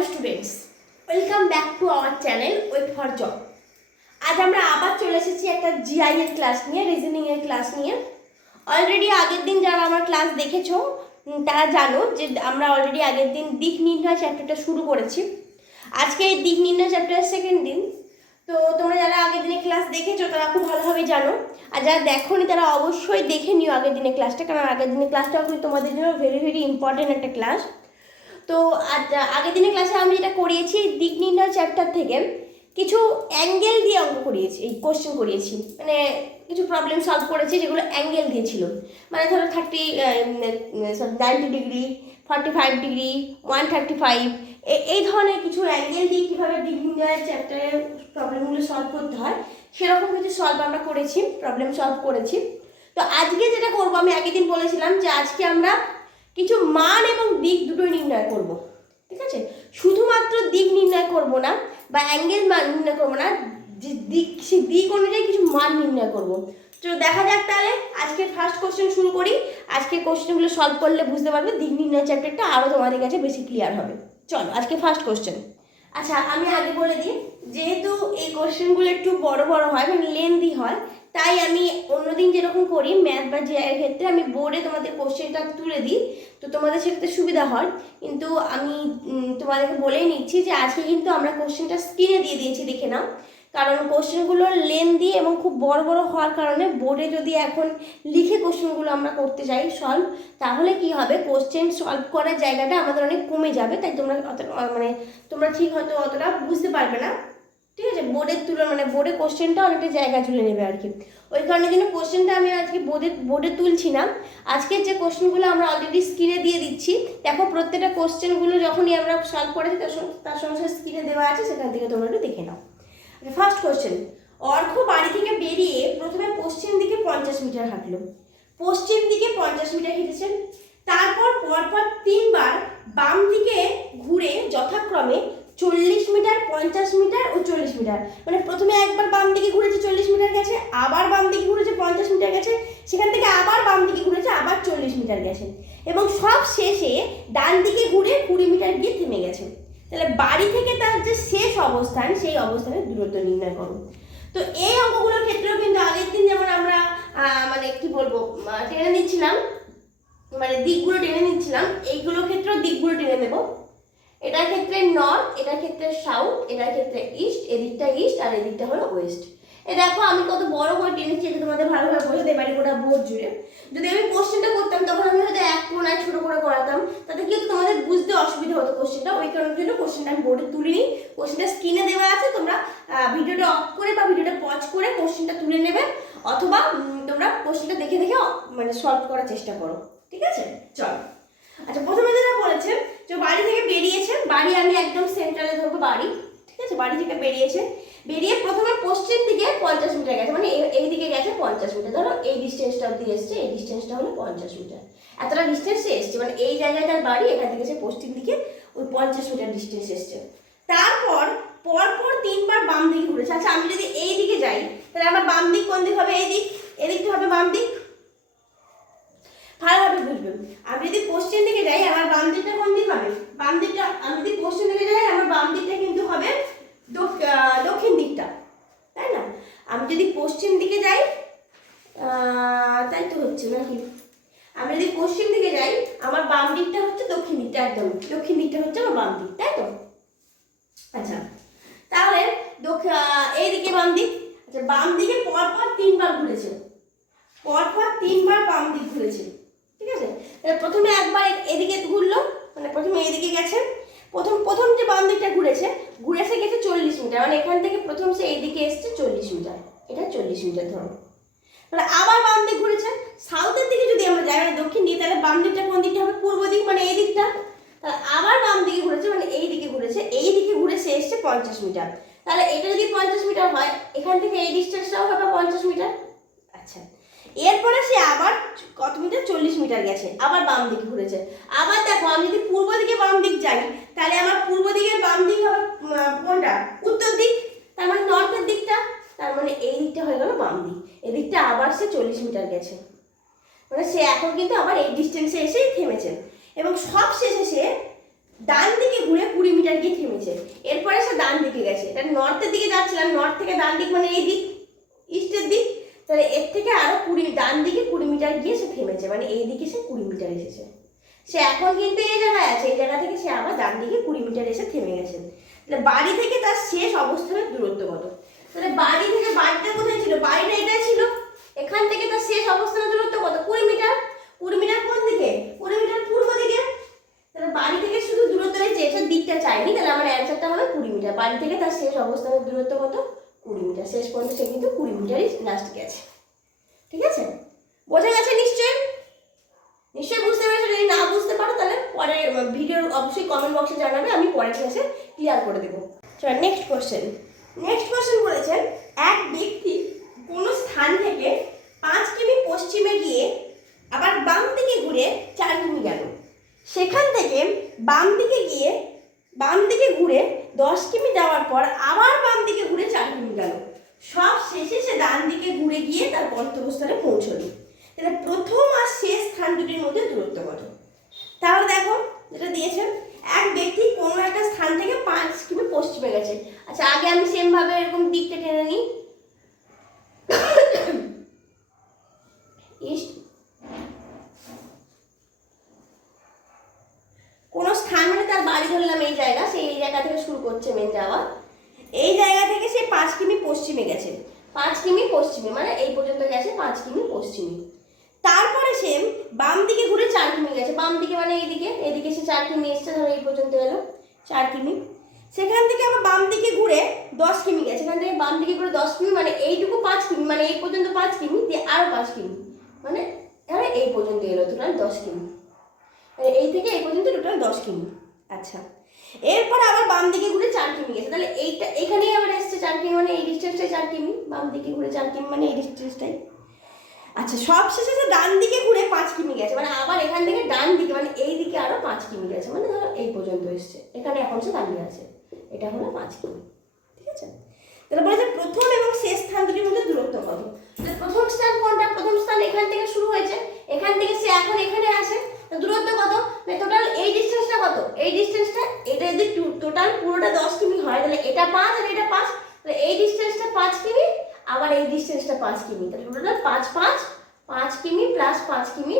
Hello students welcome back to our channel wait for job আজ আমরা আবার চলে এসেছি একটা জিআই এর ক্লাস নিয়ে রিজনিং এর ক্লাস নিয়ে। অলরেডি আগের দিন যারা আমার ক্লাস দেখেছ তারা জানো যে আমরা অলরেডি আগের দিন দিক নির্ণয় চ্যাপ্টারটা শুরু করেছি। আজকে এই দিক নির্ণয় চ্যাপ্টারের সেকেন্ড দিন। তো তোমরা যারা আগের দিনে ক্লাস দেখেছ, তারা খুব ভালোভাবে জানো। আর যারা দেখোনি, তারা অবশ্যই দেখে নিও আগের দিনের ক্লাসটা কারণ আগের দিনের ক্লাসটা তোমাদের জন্য ভেরি ভেরি ইম্পর্টেন্ট একটা ক্লাস তো আগের দিনের ক্লাসে আমি যেটা করিয়েছি, দিক নির্ণয় চ্যাপ্টার থেকে কিছু অ্যাঙ্গেল দিয়ে অঙ্ক করিয়েছি, এই কোশ্চেন করিয়েছি। মানে কিছু প্রবলেম সলভ করেছি যেগুলো অ্যাঙ্গেল দিয়েছিল মানে ধরো thirty ninety degree forty five degree one thirty five এই ধরনের কিছু অ্যাঙ্গেল দিয়ে কীভাবে দিক নির্ণয়ের চ্যাপ্টারের প্রবলেমগুলো সলভ করতে হয়, সেরকম কিছু সলভ আমরা করেছি প্রবলেম সলভ করেছি। তো আজকে যেটা করব, আমি আগের দিন বলেছিলাম যে আজকে আমরা কিছু মান এবং দিক দুটোই নির্ণয় করব, ঠিক আছে? শুধুমাত্র দিক নির্ণয় করব না, বা অ্যাঙ্গেল মান নির্ণয় করব না, যে দিক, সেই দিক অনুযায়ী কিছু মান নির্ণয় করব। তো দেখা যাক তাহলে আজকে ফার্স্ট কোশ্চেন শুরু করি। আজকে কোশ্চেনগুলো সলভ করলে বুঝতে পারবে দিক নির্ণয় চ্যাপ্টারটা আরও তোমাদের কাছে বেশি ক্লিয়ার হবে। চলো, আজকে ফার্স্ট কোশ্চেন আচ্ছা আমি আগে বলে দিই, যেহেতু এই কোশ্চেনগুলো একটু বড় বড় হয় মানে লেন্দি হয় তাই আমি অন্যদিন যেরকম করি ম্যাথ বা জিআইয়ের ক্ষেত্রে আমি বোর্ডে তোমাদের কোশ্চেনটা তুলে দিই। তো তোমাদের সেটাতে সুবিধা হয়। কিন্তু আমি তোমাদেরকে বলেই নিচ্ছি যে আজকে কিন্তু আমরা কোশ্চেনটা স্ক্রিনে দিয়ে দিয়েছি, দেখে নাও। কারণ কোশ্চেনগুলো লেন্দি এবং খুব বড় বড় হওয়ার কারণে বোর্ডে যদি এখন লিখে কোশ্চেনগুলো আমরা করতে চাই সলভ তাহলে কি হবে? কোশ্চেন সলভ করার জায়গাটা আমাদের অনেক কমে যাবে। তাই তোমরা অত মানে তোমরা ঠিক হয়তো অতটা বুঝতে পারবে না। ঠিক আছে? বোর্ডের তুলনা মানে বোর্ডে কোশ্চেনটা অনেকটা জায়গা জুড়ে নেবে আর কি। ওই কারণে জন্য কোশ্চেনটা আমি আজকে বোর্ডে বোর্ডে তুলছি না। আজকের যে কোশ্চেনগুলো আমরা অলরেডি স্ক্রিনে দিয়ে দিচ্ছি, দেখো প্রত্যেকটা কোশ্চেনগুলো যখনই আমরা সলভ করেছি, তার সঙ্গে তার সঙ্গে স্ক্রিনে দেওয়া আছে, সেখান থেকে তোমরা একটু দেখে নাও। ফার্স্ট কোশ্চেন অর্ঘ বাড়ি থেকে বেরিয়ে প্রথমে পশ্চিম দিকে পঞ্চাশ মিটার হাঁটলো। পশ্চিম দিকে পঞ্চাশ মিটার হেঁটেছেন। তারপর পরপর তিনবার বাম দিকে ঘুরে যথাক্রমে চল্লিশ মিটার, পঞ্চাশ মিটার ও চল্লিশ মিটার। মানে প্রথমে একবার বাম দিকে ঘুরেছে চল্লিশ মিটার গেছে, আবার বাম দিকে ঘুরেছে পঞ্চাশ মিটার গেছে, সেখান থেকে আবার বাম দিকে ঘুরেছে, আবার চল্লিশ মিটার গেছে। এবং সব শেষে ডান দিকে ঘুরে কুড়ি মিটার গিয়ে থেমে গেছে। তাহলে বাড়ি থেকে তার যে শেষ অবস্থান, সেই অবস্থানের দূরত্ব নির্ণয় করো। তো এই অঙ্কগুলোর ক্ষেত্রেও কিন্তু আগের দিন যেমন আমরা মানে কি বলব টেনে নিচ্ছিলাম মানে দিকগুলো টেনে নিচ্ছিলাম, এইগুলোর ক্ষেত্রেও দিকগুলো টেনে নেব। এটার ক্ষেত্রে নর্থ এটার ক্ষেত্রে সাউথ এটার ক্ষেত্রে ইস্ট এদিকটা ইস্ট আর এদিকটা হলো ওয়েস্ট এ দেখো, আমি কত বড় করে টেনেছি এটা তোমাদের ভালোভাবে বোঝাতে পারি গোটা বোর্ড জুড়ে। যদি আমি কোশ্চেনটা করতাম, তখন আমি হয়তো এক কোনায় ছোট করে করাতাম। তাতে কিন্তু তোমাদের বুঝতে অসুবিধা হতো কোশ্চেনটা ওই কারণের জন্য কোশ্চেনটা আমি বোর্ডে তুলিনি। কোশ্চেনটা স্ক্রিনে দেওয়া আছে, তোমরা ভিডিওটা অফ করে বা ভিডিওটা পজ করে কোশ্চেনটা তুলে নেবে। অথবা তোমরা কোশ্চেনটা দেখে দেখে মানে সলভ করার চেষ্টা করো। ঠিক আছে? চলো। আচ্ছা প্রথমে যেটা বলেছে যে বাড়ি থেকে বেরিয়েছে, বাড়ি আমি একদম সেন্ট্রালে ধরবো বাড়ি, ঠিক আছে? বাড়ি থেকে বেরিয়েছে, বেরিয়ে প্রথমে পশ্চিম দিকে পঞ্চাশ মিটার গেছে মানে এই- দিকে গেছে পঞ্চাশ মিটার। ধরো এই ডিস্টেন্সটা অব্দি এসছে, এই ডিস্টেন্সটা হলো পঞ্চাশ মিটার। এতটা ডিস্টেন্সে এসছে মানে এই জায়গাটার বাড়ি, এখান থেকে সে পশ্চিম দিকে ওই পঞ্চাশ মিটার ডিস্টেন্স এসছে। তারপর, পরপর তিনবার বাম দিকে ঘুরেছে। আচ্ছা আমি যদি এই দিকে যাই, তাহলে আমার বাম দিক কোন দিক হবে? এই দিক এদিকটা হবে বাম দিক। ভালোভাবে বুঝবেন আমি যদি পশ্চিম দিকে যাই আমার বাম দিকটা কোন দিক হবে? বাম দিকটা আমি যদি পশ্চিম দিকে যাই আমার বাম দিকটা কিন্তু হবে দক- দক্ষিণ দিকটা। তাই না? আমি যদি পশ্চিম দিকে যাই তাই তো হচ্ছে নাকি? আমি যদি পশ্চিম দিকে যাই আমার বাম দিকটা হচ্ছে দক্ষিণ দিকটা একদম। দক্ষিণ দিকটা হচ্ছে আমার বাম দিক তাই তো? আচ্ছা তাহলে আহ, এইদিকে বাম দিক। আচ্ছা বাম দিকে পরপর তিনবার ঘুরেছে। পরপর তিনবার বাম দিক ঘুরেছে। আছে? প্রথমে একবার এদিকে ঘুরলো মানে প্রথমে এদিকে গেছে। প্রথম প্রথম যে বাম দিকটা ঘুরেছে ঘুরে এসে গেছে চল্লিশ মিটার মানে এখান থেকে প্রথম সে এইদিকে এসছে চল্লিশ মিটার। এটা চল্লিশ মিটার ধরো। তাহলে আবার বাম দিক ঘুরেছে। সাউথের দিকে যদি আমরা যাই মানে দক্ষিণ দিকে, তাহলে বাম দিকটা কোন দিকটা হবে? পূর্ব দিক মানে এই দিকটা। তাহলে আবার বাম দিকে ঘুরেছে মানে এই দিকে ঘুরেছে। এই দিকে ঘুরে সে এসছে পঞ্চাশ মিটার। তাহলে এটা যদি পঞ্চাশ মিটার হয়, এখান থেকে এই ডিস্টেন্সটাও হবে পঞ্চাশ মিটার। আচ্ছা। এরপরে সে আবার কত মিটার? চল্লিশ মিটার গেছে, আবার বাম দিকে ঘুরেছে। আবার দেখো, আমি যদি পূর্ব দিকে বাম দিক যাই, তাহলে আমার পূর্ব দিকের বাম দিক হবে কোনটা? উত্তর দিক। তার মানে নর্থের দিকটা, তার মানে এই দিকটা হয়ে গেল বাম দিক। এদিকটা আবার সে চল্লিশ মিটার গেছে। মানে সে এখন কিন্তু আবার এই ডিস্টেন্সে এসেই থেমেছে। এবং সব শেষে সে ডান দিকে ঘুরে কুড়ি মিটার গিয়ে থেমেছে। এরপরে সে ডান দিকে গেছে। এটা নর্থের দিকে যাচ্ছিলাম। নর্থ থেকে ডান দিক মানে এই দিক ইস্টের দিক। তাহলে এর থেকে আরও কুড়ি, ডান দিকে কুড়ি মিটার গিয়ে সে থেমেছে মানে এই দিকে সে কুড়ি মিটার এসেছে। সে এখন কিন্তু এই জায়গায় আছে, এই জায়গা থেকে সে আবার ডান দিকে কুড়ি মিটার এসে থেমে গেছে। তাহলে বাড়ি থেকে তার শেষ অবস্থানের দূরত্ব কত? তাহলে বাড়ি থেকে বাড়িটা কোথায় ছিল? বাড়িটা এটাই ছিল। এখান থেকে তার শেষ অবস্থানের দূরত্ব কত? কুড়ি মিটার। কুড়ি মিটার কোন দিকে? কুড়ি মিটার পূর্ব দিকে। তাহলে বাড়ি থেকে শুধু দূরত্ব রয়েছে এটার দিকটা চাইনি। তাহলে আমার অ্যান্সারটা হবে কুড়ি মিটার। বাড়ি থেকে তার শেষ অবস্থানের দূরত্ব কত? পর্যন্ত সে কিন্তু কুড়ি মিটারই লাস্ট গেছে। ঠিক আছে? বোঝা গেছে নিশ্চয়ই? নিশ্চয়ই বুঝতে পেরেছ? যদি না বুঝতে পারো, তাহলে পরে ভিডিওর অবশ্যই কমেন্ট বক্সে জানাবে, আমি পরের ক্লাসে ক্লিয়ার করে দেবো। চলো নেক্সট কোশ্চেন নেক্সট কোশ্চেন বলেছেন এক ব্যক্তি কোনো স্থান থেকে পাঁচ কিমি পশ্চিমে গিয়ে আবার বাম দিকে ঘুরে চার কিমি গেল। সেখান থেকে বাম দিকে গিয়ে, বাম দিকে ঘুরে দশ কিমি যাওয়ার পর আবার বাম দিকে ঘুরে চার কিমি গেল। সব শেষে সে ডান দিকে ঘুরে গিয়ে তার গন্তব্যস্থলে পৌঁছলো। তাহলে প্রথম আর শেষ স্থান দুটির মধ্যে দূরত্ব কত তাহলে দেখো, যেটা দিয়েছেন এক ব্যক্তি কোনো একটা স্থান থেকে পাঁচ কিমি পশ্চিমে গেছে। আচ্ছা আগে আমি সেমভাবে এরকম দিকটা টেনে নিই। কোনো স্থান মানে তার বাড়ি ধরলাম এই জায়গা সেই জায়গা থেকে শুরু করছে মেন যাওয়া। এই জায়গা থেকে সে পাঁচ কিমি পশ্চিমে গেছে। পাঁচ কিমি পশ্চিমে মানে এই পর্যন্ত গেছে পাঁচ কিমি পশ্চিমে। তারপরে সে বাম দিকে ঘুরে চার কিমি গেছে। বাম দিকে মানে এইদিকে এদিকে সে চার কিমি এসছে ধরো এই পর্যন্ত এলো চার কিমি। সেখান থেকে আবার বাম দিকে ঘুরে দশ কিমি গেছে। সেখান থেকে বাম দিকে ঘুরে দশ কিমি মানে এইটুকু পাঁচ কিমি মানে এই পর্যন্ত পাঁচ কিমি দিয়ে আরও পাঁচ কিমি। মানে এবারে এই পর্যন্ত এলো টোটাল দশ কিমি। মানে এই থেকে এই পর্যন্ত টোটাল দশ কিমি। আচ্ছা। এরপর আবার বাম দিকে ঘুরে চার কিমি গেছে। তাহলে এইটা এখানেই আবার এসছে চার কিমি মানে এই ডিস্টেন্সটাই চার কিমি বাম দিকে ঘুরে চার কিমি মানে এই ডিস্টেন্সটাই আচ্ছা সব শেষে সে ডান দিকে ঘুরে পাঁচ কিমি গেছে মানে আবার এখান থেকে ডান দিকে মানে এই দিকে আরও পাঁচ কিমি গেছে মানে ধরো এই পর্যন্ত এসছে। এখানে এখন সে দাঁড়িয়ে আছে। এটা হলো পাঁচ কিমি ঠিক আছে? তাহলে বলেছে প্রথম এবং শেষ স্থান দুটির মধ্যে দূরত্ব কত তাহলে প্রথম স্থান কোনটা প্রথম স্থান এখান থেকে শুরু হয়েছে এখান থেকে সে এখন এখানে আসে তো দূরত্ব কত টোটাল এই ডিস্টেন্সটা কত এই ডিস্টেন্সটা এটা যদি টোটাল পুরোটা দশ কিমি হয় তাহলে এটা পাঁচ আর এটা পাঁচ তাহলে এই ডিস্টেন্সটা পাঁচ কিমি আবার এই ডিস্টেন্সটা পাঁচ কিমি। তাহলে টোটাল পাঁচ পাঁচ পাঁচ কিমি প্লাস পাঁচ কিমি।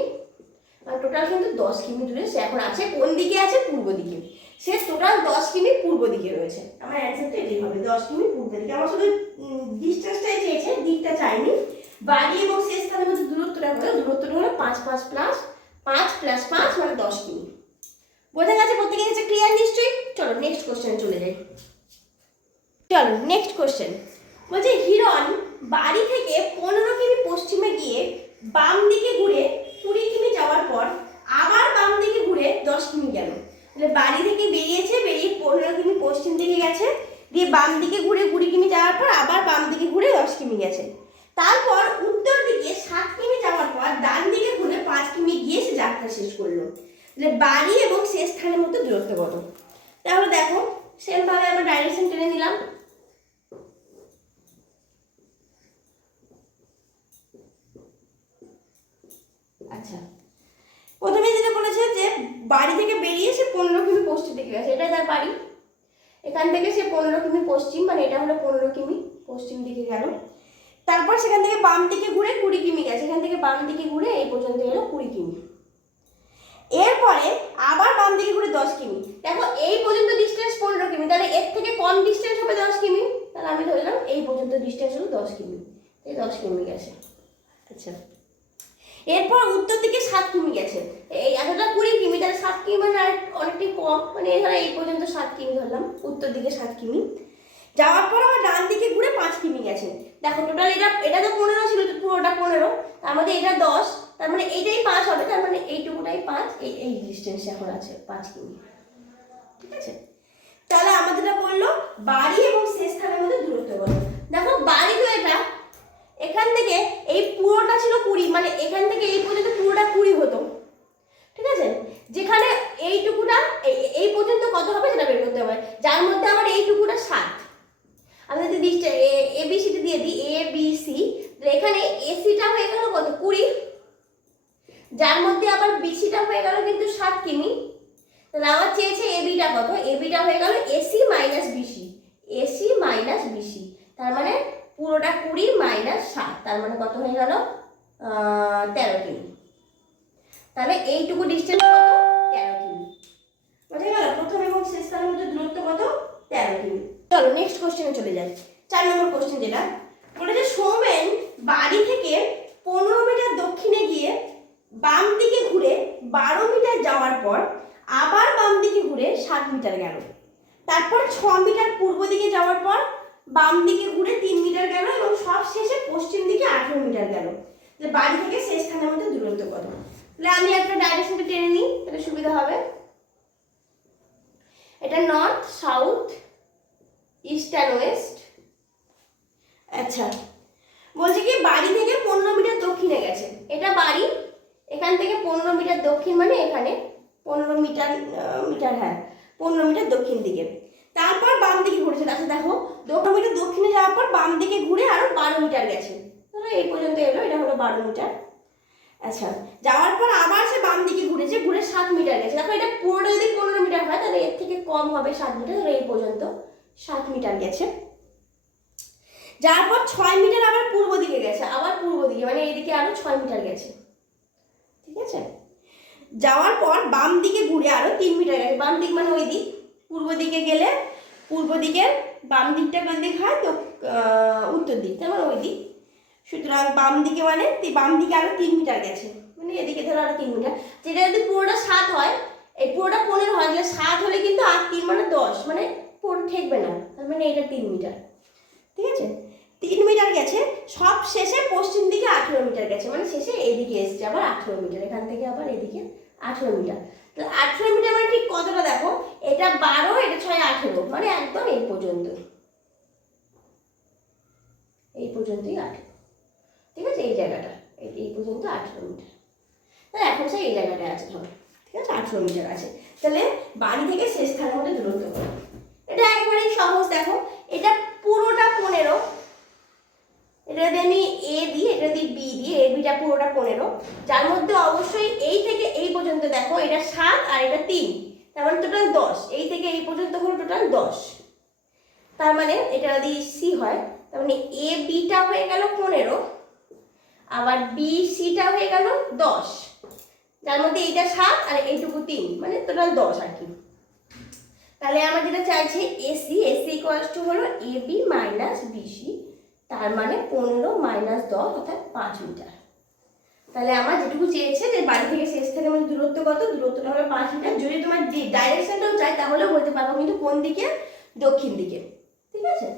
টোটাল কিন্তু দশ কিমি দূরে সে এখন আছে। কোন দিকে আছে? পূর্ব দিকে। সে টোটাল দশ কিমি পূর্ব দিকে রয়েছে। আমার অ্যান্সারটা এটাই হবে, দশ কিমি পূর্ব দিকে। আমার শুধু ডিস্টেন্সটাই চেয়েছে, দিকটা চাইনি। বাড়ি এবং শেষ স্থানের মধ্যে দূরত্বটা হলো দূরত্বটা হলো পাঁচ পাঁচ প্লাস পাঁচ প্লাস পাঁচ মানে দশ কিমি। বোঝা গেছে প্রত্যেকের কাছে ক্লিয়ার নিশ্চয়ই? চলো নেক্সট কোশ্চেন চলে যাই। চলো নেক্সট কোশ্চেন বলছে, হিরণ বাড়ি থেকে পনেরো কিমি পশ্চিমে গিয়ে বাম দিকে ঘুরে কুড়ি কিমি যাওয়ার পর আবার বাম দিকে ঘুরে দশ কিমি গেল। তাহলে বাড়ি থেকে বেরিয়েছে, বেরিয়ে পনেরো কিমি পশ্চিম দিকে গেছে, দিয়ে বাম দিকে ঘুরে কুড়ি কিমি যাওয়ার পর আবার বাম দিকে ঘুরে দশ কিমি গেছে তারপর উত্তর দিকে সাত কিমি যাওয়ার পর ডান দিকে ঘুরে পাঁচ কিমি গিয়ে সে যাত্রা শেষ করল তাহলে বাড়ি এবং শেষ স্থানের মধ্যে দূরত্ব কত তাহলে দেখো সেমভাবে আমরা ডাইরেকশন টেনে নিলাম আচ্ছা। প্রথমে যেটা বলেছে যে বাড়ি থেকে বেরিয়ে সে পনেরো কিমি পশ্চিম দিকে গেছে। এটা তার বাড়ি। এখান থেকে সে পনেরো কিমি পশ্চিম মানে এটা হলো পনেরো কিমি পশ্চিম দিকে গেল। তারপর সেখান থেকে বাম দিকে ঘুরে কুড়ি কিমি গেছে। এখান থেকে বাম দিকে ঘুরে এই পর্যন্ত এলো কুড়ি কিমি। এরপরে আবার বাম দিকে ঘুরে দশ কিমি। দেখো, এই পর্যন্ত ডিস্টেন্স পনেরো কিমি। তাহলে এর থেকে কম ডিস্টেন্স হবে দশ কিমি? তাহলে আমি ধরলাম এই পর্যন্ত ডিস্টেন্স হলো দশ কিমি। এই দশ কিমি গেছে। আচ্ছা। এরপর উত্তর দিকে সাত কিমি গেছে। এই এতটা কুড়ি কিমি, তাহলে সাত কিমি মানে আর অনেকটাই কম। মানে ধরো এই পর্যন্ত সাত কিমি ধরলাম, উত্তর দিকে সাত কিমি। যাওয়ার পর আবার ডান দিকে ঘুরে পাঁচ কিমি গেছে। দেখো টোটাল এটা এটা তো পনেরো ছিল পুরোটা পনেরো। তার মধ্যে এটা দশ, তার মানে এইটাই পাঁচ হবে, তার মানে এইটুকুটাই পাঁচ, এই এই ডিস্টেন্স এখন আছে পাঁচ কিমি। ঠিক আছে? তাহলে আমাদের এটা বলল বাড়ি এবং শেষ স্থানের মধ্যে দূরত্ব কত দেখো, বাড়ি তো এখান থেকে এই পুরোটা ছিল কুড়ি মানে এখান থেকে এই পর্যন্ত পুরোটা কুড়ি হতো। ঠিক আছে? যেখানে এইটুকুটা, এই- পর্যন্ত কত হবে সেটা বের করতে হবে। যার মধ্যে আমার এইটুকুটা সাত আমি যদি লিস্টে এ বি সিটা দিয়ে দিই এ বি সি এখানে এসিটা হয়ে গেল কত? কুড়ি। যার মধ্যে আবার বিসিটা হয়ে গেল কিন্তু সাত কিমি। তাহলে আমার চেয়েছে এবিটা কত? এবিটা হয়ে গেল AC minus BC AC minus BC তার মানে পুরোটা কুড়ি মাইনাস সাত, তার মানে কত হয়ে গেল? তেরো কিমি তাহলে এইটুকু ডিস্টেন্স কত? তেরো কিমি বোঝা গেল? প্রথম এবং শেষ স্থানের মধ্যে দূরত্ব কত? তেরো কিমি চলো নেক্সট কোশ্চেনে চলে যাই। চার নম্বর কোশ্চেন যেটা বলেছে সৌমেন বাড়ি থেকে পনেরো মিটার দক্ষিণে গিয়ে বাম দিকে ঘুরে বারো মিটার যাওয়ার পর আবার বাম দিকে ঘুরে সাত মিটার গেল তারপর ছ মিটার পূর্ব দিকে যাওয়ার পর বাম দিকে ঘুরে তিন মিটার গেল এবং সব শেষে পশ্চিম দিকে আঠেরো মিটার গেল যে বাড়ি থেকে শেষ স্থানের মধ্যে দূরত্ব কত? তাহলে আমি একটা ডাইরেকশনটা টেনে নিই তাহলে সুবিধা হবে। এটা north south east and west আচ্ছা বলছে কি, বাড়ি থেকে পনেরো মিটার দক্ষিণে গেছে। এটা বাড়ি, এখান থেকে পনেরো মিটার দক্ষিণ মানে এখানে, পনেরো মিটার মিটার হ্যাঁ পনেরো মিটার দক্ষিণ দিকে। তারপর বাম দিকে ঘুরেছে আচ্ছা দেখো, পনেরো মিটার দক্ষিণে যাওয়ার পর বাম দিকে ঘুরে আরও বারো মিটার গেছে। এই পর্যন্ত এলো, এটা হলো বারো মিটার। আচ্ছা যাওয়ার পর আবার সে বাম দিকে ঘুরেছে, ঘুরে সাত মিটার গেছে। দেখো, এটা পুরোটা যদি পনেরো মিটার হয়, তাহলে এর থেকে কম হবে সাত মিটার, তাহলে এই পর্যন্ত সাত মিটার গেছে। যাওয়ার পর ছয় মিটার আবার পূর্ব দিকে গেছে, আবার পূর্ব দিকে মানে এইদিকে আরও ছয় মিটার গেছে। ঠিক আছে? যাওয়ার পর বাম দিকে ঘুরে আরও তিন মিটার গেছে। বাম দিক মানে ওই দিক, পূর্ব দিকে গেলে, পূর্ব দিকের বাম দিকটা কোন দিক হয়? তো উত্তর দিক, তার মানে ওই দিক। সুতরাং বাম দিকে মানে বাম দিকে আরও তিন মিটার গেছে। মানে এদিকে ধরো আরও তিন মিটার। যেটা যদি পুরোটা সাত হয়, এই পুরোটা পনেরো হয়, তাহলে সাত হলে কিন্তু আর তিন মানে দশ মানে পুরো ঠেকবে না। তার মানে এটা তিন মিটার। ঠিক আছে? তিন মিটার গেছে, সব শেষে পশ্চিম দিকে আঠেরো মিটার গেছে। মানে শেষে এদিকে এসছে, আবার আঠেরো মিটার। এখান থেকে আবার এদিকে আঠেরো মিটার। তো আঠেরো মিটার মানে ঠিক কতটা দেখো? এটা বারো, এটা ছয়, আঠেরো। মানে একদম এই পর্যন্ত এই পর্যন্তই আঠেরো। ঠিক আছে? এই জায়গাটা। এই পর্যন্ত আঠেরো মিটার। তাহলে এখন সে এই জায়গাটায় আছে, ধরো। ঠিক আছে? আঠেরো মিটার আছে। তাহলে বাড়ি থেকে শেষ স্থানের মধ্যে দূরত্ব কত? এটা একেবারেই সহজ, দেখো। এটা পুরোটা পনেরো। এটা যদি আমি এ দিই, এটা যদি বি দিই এ বিটা পুরোটা পনেরো। যার মধ্যে অবশ্যই এই থেকে এই পর্যন্ত দেখো, এটা সাত আর এটা তিন। তার মানে টোটাল দশ। এই থেকে এই পর্যন্ত হলো টোটাল দশ। তার মানে এটা যদি সি হয়, তার মানে এ বিটা হয়ে গেল পনেরো। আবার বি সিটা হয়ে গেল দশ। যার মধ্যে এইটা সাত আর এইটুকু তিন মানে টোটাল দশ আর কি। তাহলে আমরা যেটা চাইছি এসি এসি ইকুয়ালস টু হলো এ বি মাইনাস বিসি তার মানে পনেরো মাইনাস দশ, অর্থাৎ পাঁচ মিটার। তাহলে আমার যেটুকু চেয়েছে যে বাড়ি থেকে শেষ থেকে মানে দূরত্ব কত? দূরত্বটা হলো পাঁচ মিটার। যদি তোমার যে ডাইরেকশনটাও চাই, তাহলেও বলতে পারব কিন্তু কোন দিকে? দক্ষিণ দিকে। ঠিক আছে?